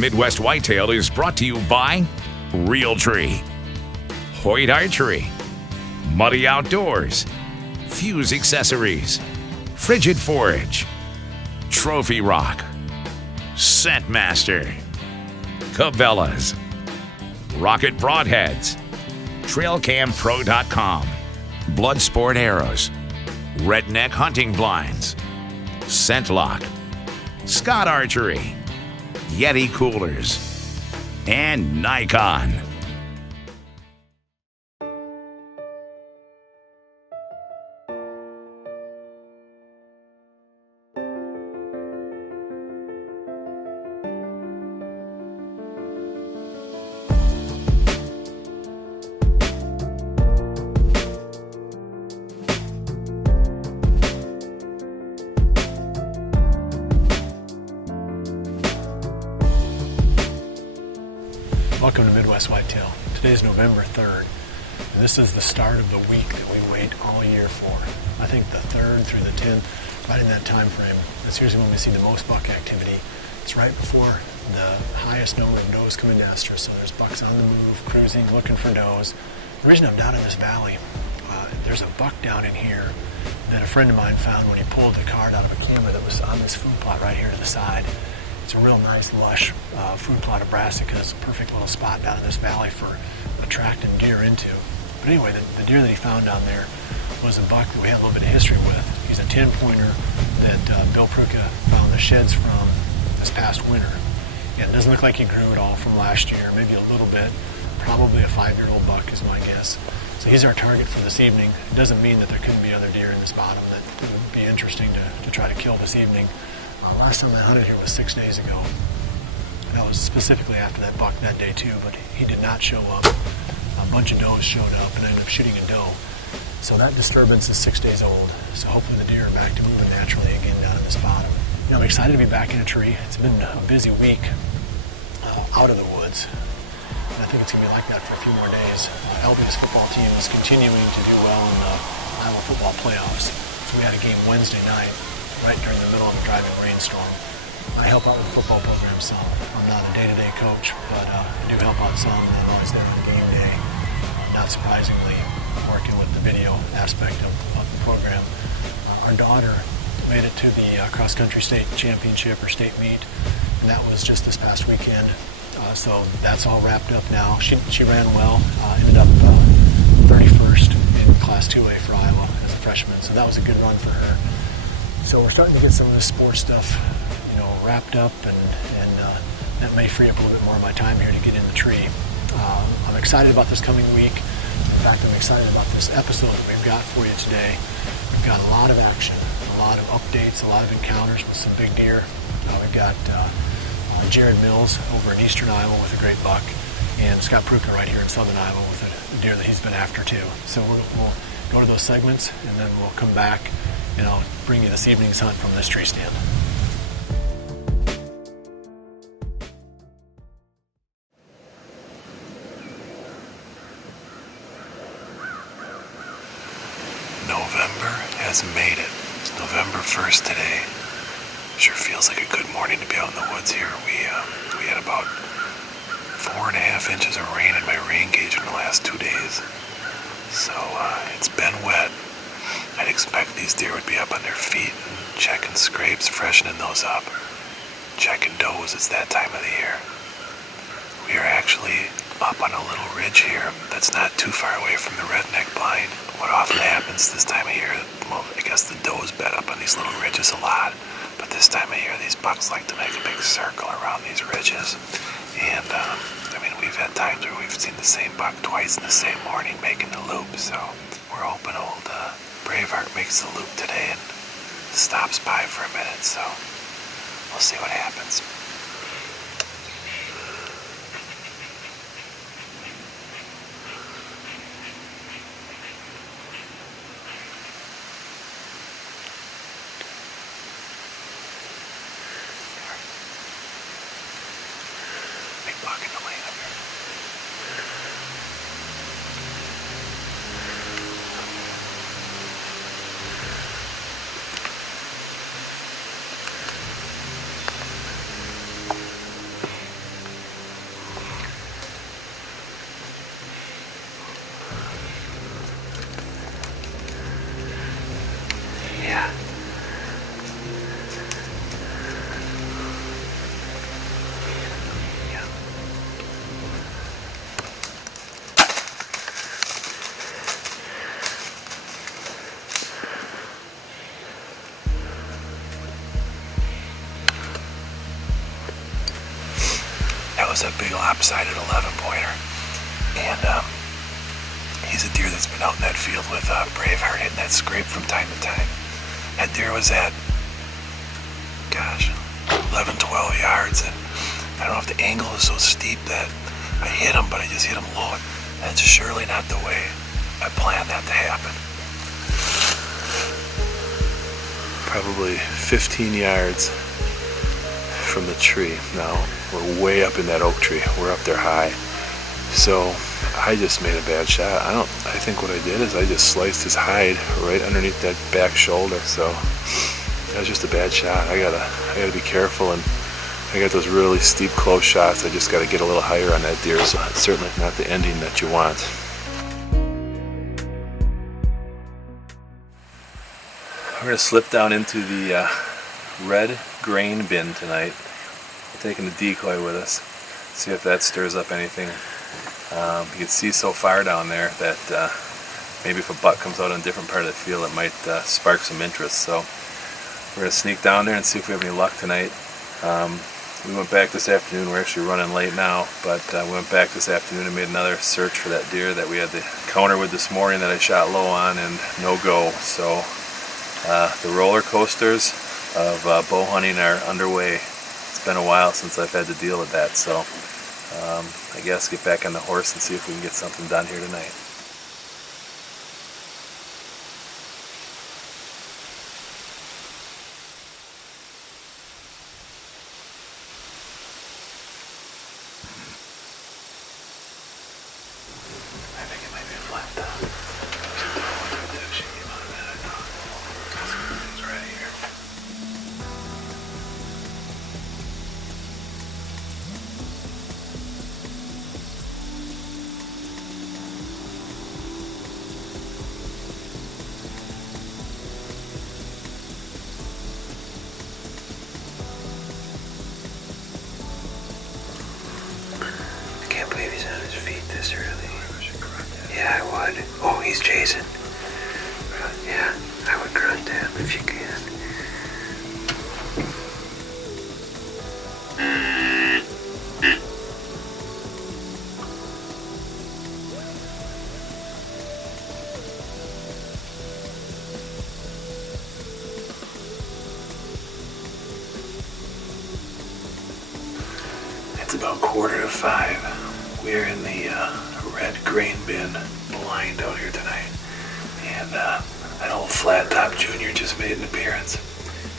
Midwest Whitetail is brought to you by Realtree, Hoyt Archery, Muddy Outdoors, Fuse Accessories, Frigid Forage, Trophy Rock, Scentmaster, Cabela's, Rocket Broadheads, TrailCamPro.com, Bloodsport Arrows, Redneck Hunting Blinds, ScentLock, Scott Archery, Yeti Coolers, and Nikon. Welcome to Midwest Whitetail. Today is November 3rd, and this is the start of the week that we wait all year for. I think the 3rd through the 10th, right in that time frame, that's usually when we see the most buck activity. It's right before the highest number of does come into estrus, so there's bucks on the move, cruising, looking for does. The reason I'm down in this valley, there's a buck down in here that a friend of mine found when he pulled the card out of a camera that was on this food plot right here to the side. It's a real nice, lush food plot of brassica. It's a perfect little spot down in this valley for attracting deer into. But anyway, the deer that he found down there was a buck that we had a little bit of history with. He's a 10-pointer that Bill Prucha found the sheds from this past winter. And it doesn't look like he grew at all from last year, maybe a little bit. Probably a 5-year-old buck is my guess. So he's our target for this evening. It doesn't mean that there couldn't be other deer in this bottom that would be interesting to try to kill this evening. Last time I hunted here was 6 days ago. That was specifically after that buck that day too, but he did not show up. A bunch of does showed up and I ended up shooting a doe. So that disturbance is 6 days old. So hopefully the deer are back to moving naturally again down in this bottom. You know, I'm excited to be back in a tree. It's been a busy week out of the woods. And I think it's going to be like that for a few more days. LB's football team is continuing to do well in the Iowa football playoffs. So we had a game Wednesday night, right during the middle of a driving rainstorm. I help out with the football program some. I'm not a day-to-day coach, but I do help out some. I'm always there for the game day. Not surprisingly, I'm working with the video aspect of the program. Our daughter made it to the cross-country state championship or state meet, and that was just this past weekend. So that's all wrapped up now. She ran well, ended up 31st in Class 2A for Iowa as a freshman, so that was a good run for her. So we're starting to get some of this sports stuff, wrapped up, and that may free up a little bit more of my time here to get in the tree. I'm excited about this coming week. In fact, I'm excited about this episode that we've got for you today. We've got a lot of action, a lot of updates, a lot of encounters with some big deer. We've got Jared Mills over in eastern Iowa with a great buck, and Scott Prucha right here in southern Iowa with a deer that he's been after too. So we'll go to those segments, and then we'll come back and I'll bring you this evening's hunt from this tree stand. November has made it. It's November 1st today. Sure feels like a good morning to be out in the woods here. We had about 4.5 inches of rain in my rain gauge in the last 2 days. So it's been wet. I'd expect these deer would be up on their feet and checking scrapes, freshening those up. Checking does, it's that time of the year. We are actually up on a little ridge here that's not too far away from the redneck blind. What often happens this time of year, well, I guess the does bed up on these little ridges a lot, but this time of year these bucks like to make a big circle around these ridges. And we've had times where we've seen the same buck twice in the same morning making the loop, so we're hoping old Braveheart makes the loop today and stops by for a minute, so we'll see what happens. Big buck in the lane up here. loves that big lopsided 11-pointer. And he's a deer that's been out in that field with Braveheart hitting that scrape from time to time. That deer was at, 11, 12 yards, and I don't know if the angle is so steep that I hit him, but I just hit him low. That's surely not the way I planned that to happen. Probably 15 yards from the tree. Now we're way up in that oak tree. We're up there high. So I just made a bad shot. I think what I did is I just sliced his hide right underneath that back shoulder. So that was just a bad shot. I gotta be careful, and I got those really steep close shots. I just gotta get a little higher on that deer. So it's certainly not the ending that you want. We're gonna slip down into the red grain bin tonight. We're taking the decoy with us. See if that stirs up anything. You can see so far down there that maybe if a buck comes out on a different part of the field, it might spark some interest. So we're gonna sneak down there and see if we have any luck tonight. We went back this afternoon. We're actually running late now, but we went back this afternoon and made another search for that deer that we had the counter with this morning that I shot low on, and no go. So the roller coasters of bow hunting are underway. It's been a while since I've had to deal with that, so I guess get back on the horse and see if we can get something done here tonight. I think it might be a flat top. It's right here. I can't believe he's on his feet this early. Yeah, I would. Oh, he's chasing. Yeah, I would grunt him if you can. It's about 4:45. We're in the red grain bin blind out here tonight. And that old flat top junior just made an appearance.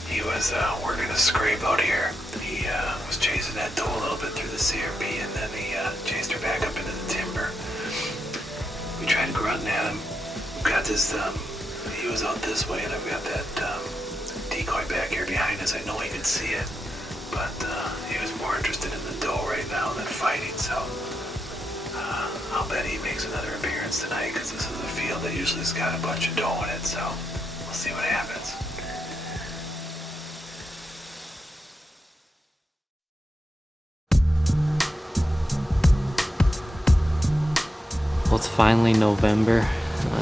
He was working a scrape out here. He was chasing that doe a little bit through the CRP, and then he chased her back up into the timber. We tried grunting at him. We've got this, he was out this way, and I've got that decoy back here behind us. I know he could see it, but he was more interested in the doe right now than fighting, so I'll bet he makes another appearance tonight, because this is a field that usually has got a bunch of doe in it, so we'll see what happens. Well, it's finally November.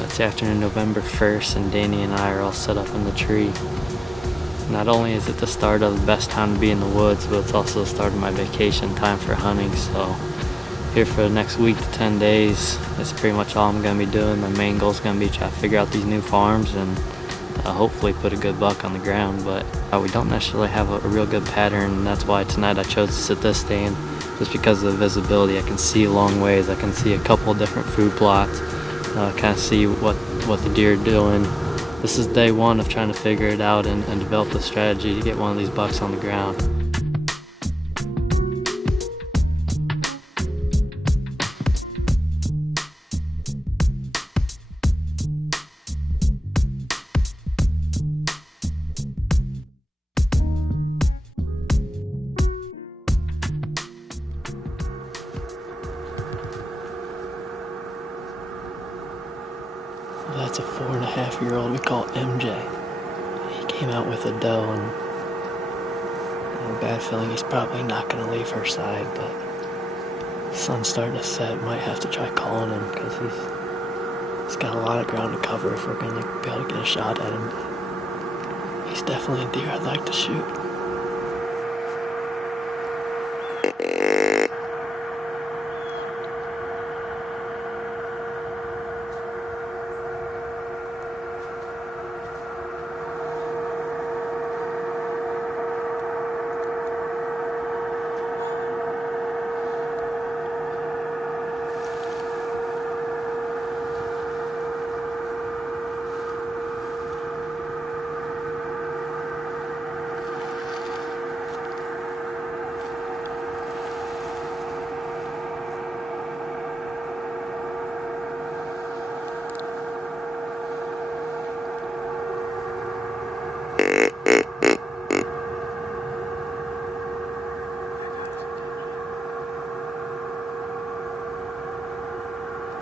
It's afternoon, November 1st, and Danny and I are all set up in the tree. Not only is it the start of the best time to be in the woods, but it's also the start of my vacation time for hunting. So here for the next week to 10 days, that's pretty much all I'm going to be doing. My main goal is going to be try to figure out these new farms and hopefully put a good buck on the ground. But we don't necessarily have a real good pattern, and that's why tonight I chose to sit this stand. Just because of the visibility, I can see a long ways. I can see a couple of different food plots, kind of see what the deer are doing. This is day one of trying to figure it out and develop a strategy to get one of these bucks on the ground. That's a 4.5-year-old we call MJ. He came out with a doe, and I have a bad feeling he's probably not going to leave her side, but the sun's starting to set. Might have to try calling him, because he's got a lot of ground to cover if we're going to be able to get a shot at him. He's definitely a deer I'd like to shoot.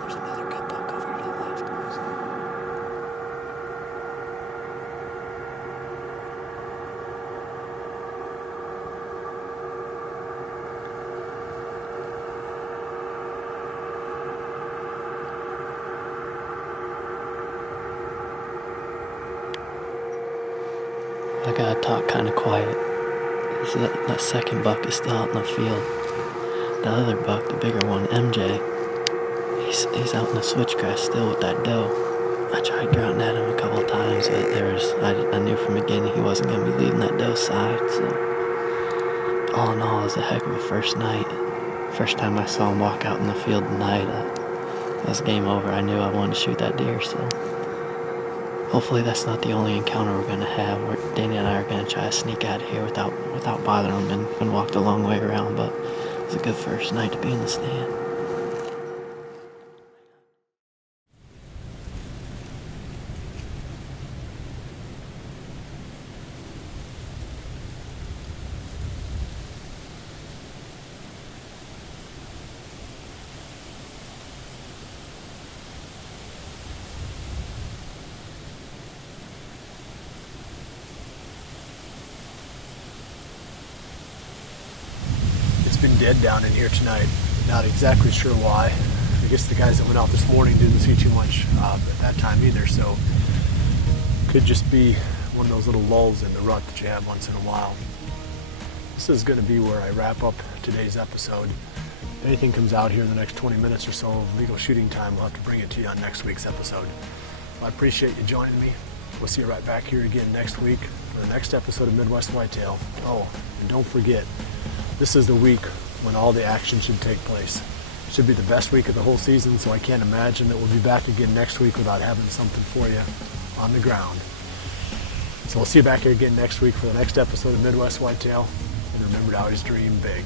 There's another good buck over to the left. I gotta talk kind of quiet. That second buck is still out in the field. The other buck, the bigger one, MJ, he's out in the switchgrass still with that doe. I tried grunting at him a couple of times, but I knew from the beginning he wasn't going to be leaving that doe's side. So all in all, it was a heck of a first night. First time I saw him walk out in the field tonight, it was game over. I knew I wanted to shoot that deer, so hopefully that's not the only encounter we're going to have. Danny and I are going to try to sneak out of here without bothering him and walked a long way around, but it was a good first night to be in the stand. It's been dead down in here tonight. Not exactly sure why. I guess the guys that went out this morning didn't see too much at that time either, so could just be one of those little lulls in the rut that you have once in a while. This is going to be where I wrap up today's episode. If anything comes out here in the next 20 minutes or so of legal shooting time, we'll have to bring it to you on next week's episode. Well, I appreciate you joining me. We'll see you right back here again next week for the next episode of Midwest Whitetail. Oh, and don't forget, this is the week when all the action should take place. It should be the best week of the whole season, so I can't imagine that we'll be back again next week without having something for you on the ground. So we'll see you back here again next week for the next episode of Midwest Whitetail. And remember to always dream big.